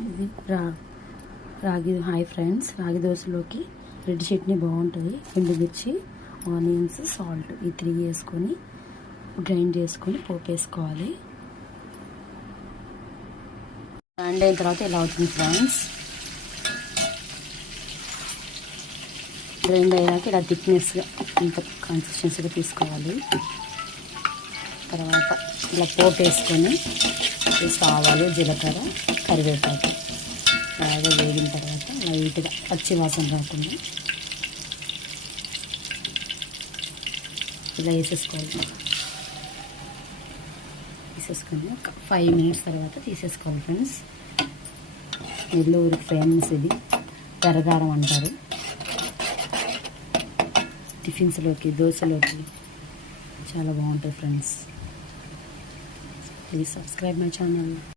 ఇది రాగి hi friends, రాగి దోశలోకి రెడ్ చట్నీ బాగుంటుంది. ఎండుమిర్చి, ఆనియన్స్, సాల్ట్ ఈ 3 వేసుకొని గ్రైండ్ చేసుకొని పోపు వేసుకోవాలి. గ్రైండ్ అయిన తర్వాత ఇలా అవుతుంది ఫ్రెండ్స్. గ్రైండ్ అయ్యాక ఇలా థిక్నెస్గా ఇంత కన్సిస్టెన్సీగా తీసుకోవాలి. తర్వాత ఇలా పోపు వేసుకొని ఆవాలు, జీలకర్ర, కరివేపాకు బాగా వేగిన తర్వాత లైట్గా పచ్చి వాసన రాకుండా ఇలా వేసేసుకొని ఒక 5 మినిట్స్ తర్వాత తీసేసుకోవాలి ఫ్రెండ్స్. నెల్లూరు ఫేమస్ ఇది, పెరగారం అంటారు. టిఫిన్స్లోకి, దోశలోకి చాలా బాగుంటుంది friends. Please subscribe my channel.